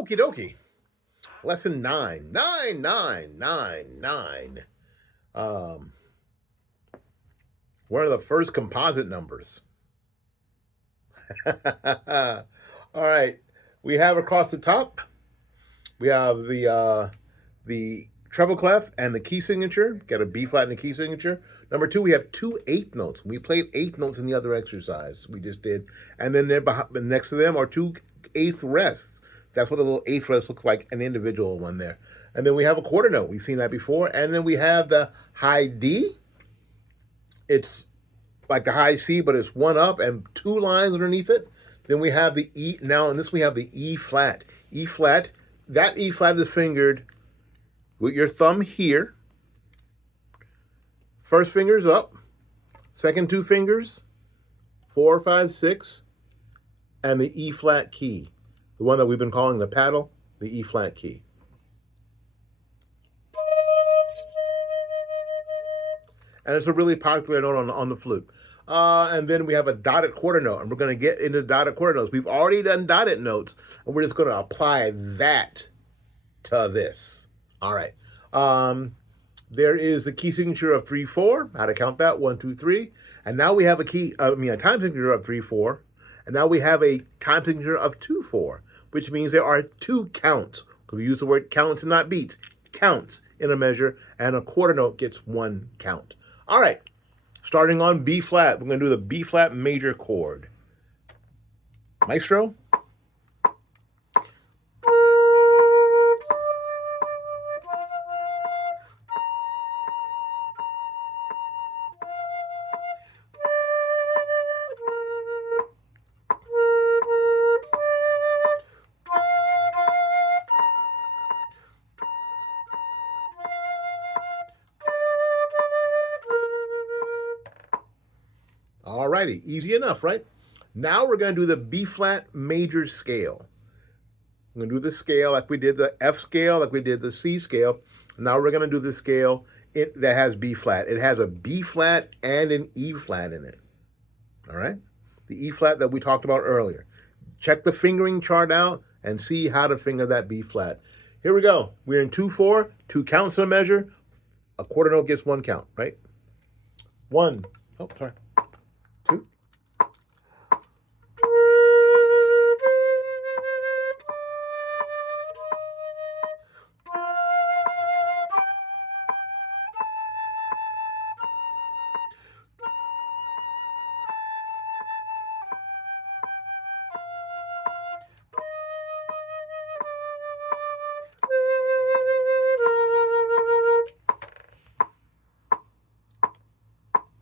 Okie dokie. Lesson 9. 9. Um, one of the first composite numbers. All right. We have across the top, we have the treble clef and the key signature. Got a B flat and a key signature. Number 2, we have 2 eighth notes. We played eighth notes in the other exercise we just did. And then next to them are 2 eighth rests. That's what a little eighth rest looks like, an individual one there. And then we have a quarter note. We've seen that before. And then we have the high D. It's like the high C, but it's one up and 2 lines underneath it. Then we have the E. Now in this we have the E flat. E flat. That E flat is fingered with your thumb here. First finger's up. Second 2 fingers. 4, 5, 6. And the E flat key. The one that we've been calling the paddle, the E flat key. And it's a really popular note on the flute. And then we have a dotted quarter note, and we're going to get into dotted quarter notes. We've already done dotted notes, and we're just going to apply that to this. All right. There is the key signature of 3/4. How to count that? 1, 2, 3. And now we have a time signature of 3/4. And now we have a time signature of 2/4, which means there are 2 counts. We use the word counts and not beats. Counts in a measure, and a quarter note gets 1 count. All right. Starting on B flat, we're going to do the B flat major chord. Maestro. All righty, easy enough, right? Now we're going to do the B flat major scale. We're going to do the scale like we did the F scale, like we did the C scale. Now we're going to do the scale that has B flat. It has a B flat and an E flat in it. All right? The E flat that we talked about earlier. Check the fingering chart out and see how to finger that B flat. Here we go. We're in 2/4, 2 counts in a measure. A quarter note gets 1 count, right? 1. Oh, sorry. 2.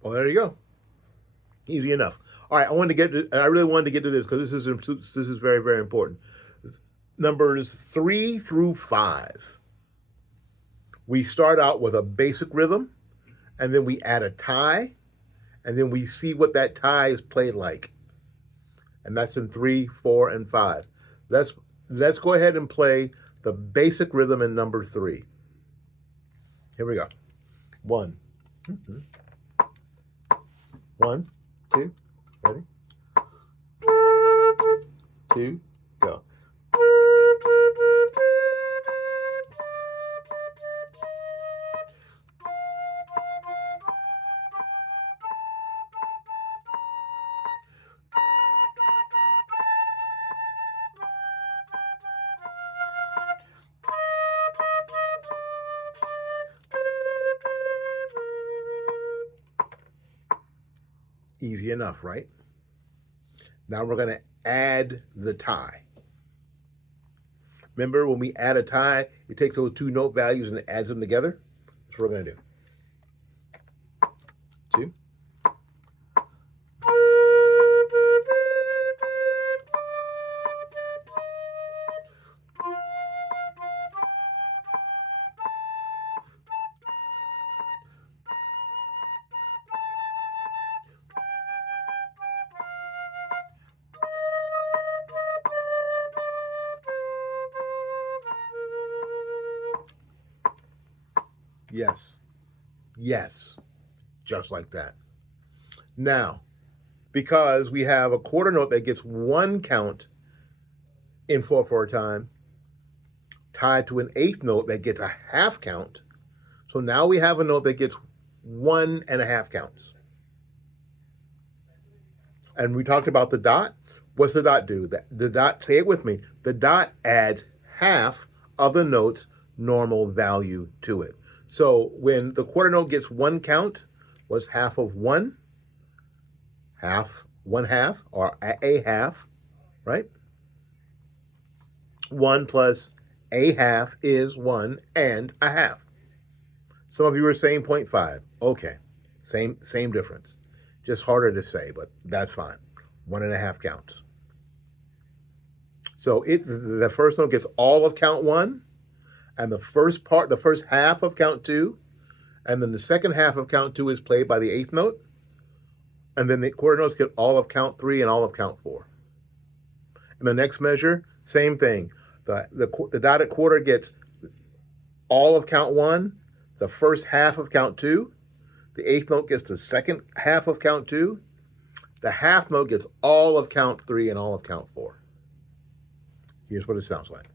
Well, there you go. Easy enough. All right, I really wanted to get to this because this is very, very important. Numbers 3 through 5. We start out with a basic rhythm, and then we add a tie, and then we see what that tie is played like. And that's in 3, 4, and 5. Let's go ahead and play the basic rhythm in number 3. Here we go. 1. 1, 2, ready? 2, go. Easy enough, right? Now we're going to add the tie. Remember when we add a tie, it takes those 2 note values and it adds them together? That's what we're going to do. 2. Yes. Yes. Just like that. Now, because we have a quarter note that gets 1 count in 4/4 time, tied to an eighth note that gets a half count. So now we have a note that gets 1.5 counts. And we talked about the dot. What's the dot do? The dot, say it with me, the dot adds half of the note's normal value to it. So when the quarter note gets 1 count, what's half of 1? Half, 1/2, or a half, right? 1 plus a half is 1.5. Some of you are saying 0.5. Okay, same difference. Just harder to say, but that's fine. 1.5 counts. So the first note gets all of count 1, and the first half of count 2, and then the second half of count 2 is played by the eighth note, and then the quarter notes get all of count 3 and all of count 4. And the next measure, same thing. The dotted quarter gets all of count 1, the first half of count 2, the eighth note gets the second half of count 2, the half note gets all of count 3 and all of count 4. Here's what it sounds like.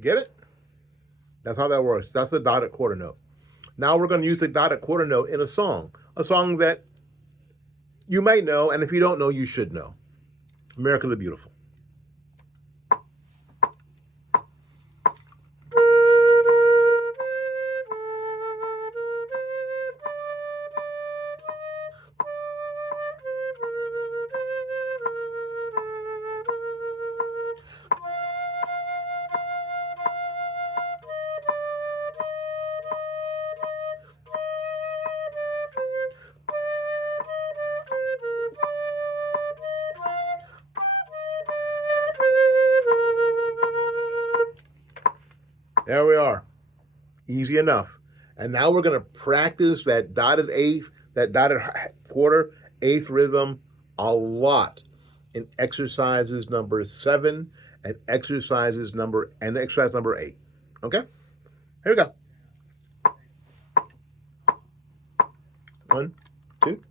Get it? That's how that works. That's the dotted quarter note. Now we're going to use the dotted quarter note in a song that you might know, and if you don't know, you should know. America the Beautiful. There we are. Easy enough. And now we're going to practice that dotted quarter, eighth rhythm a lot in exercises number 7 and exercise number 8. Okay? Here we go. 1, 2.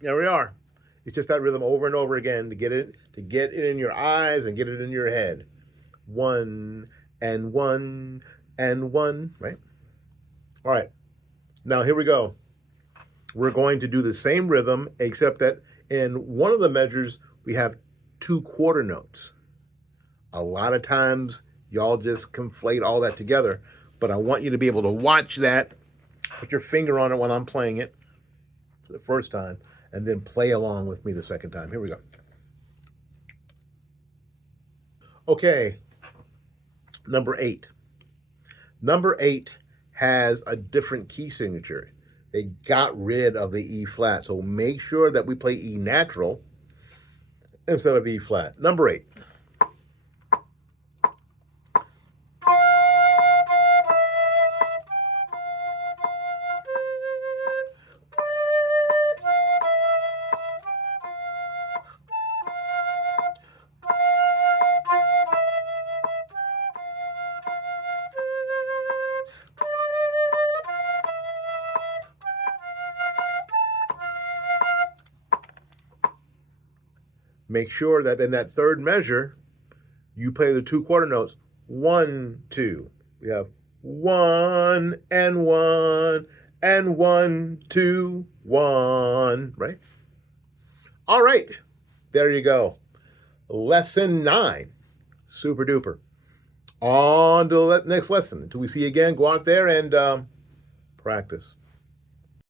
There we are. It's just that rhythm over and over again to get it in your eyes and get it in your head. 1 and 1 and 1, right? All right. Now here we go. We're going to do the same rhythm, except that in one of the measures we have 2 quarter notes. A lot of times y'all just conflate all that together, but I want you to be able to watch that, put your finger on it when I'm playing it the first time, and then play along with me the second time. Here we go. Okay, number 8. Number 8 has a different key signature. They got rid of the E flat, so make sure that we play E natural instead of E flat. Number 8. Make sure that in that third measure, you play the 2 quarter notes 1, 2. We have 1 and 1 and 1, 2, 1, right? All right, there you go. Lesson 9, super duper. On to the next lesson. Until we see you again, go out there and practice.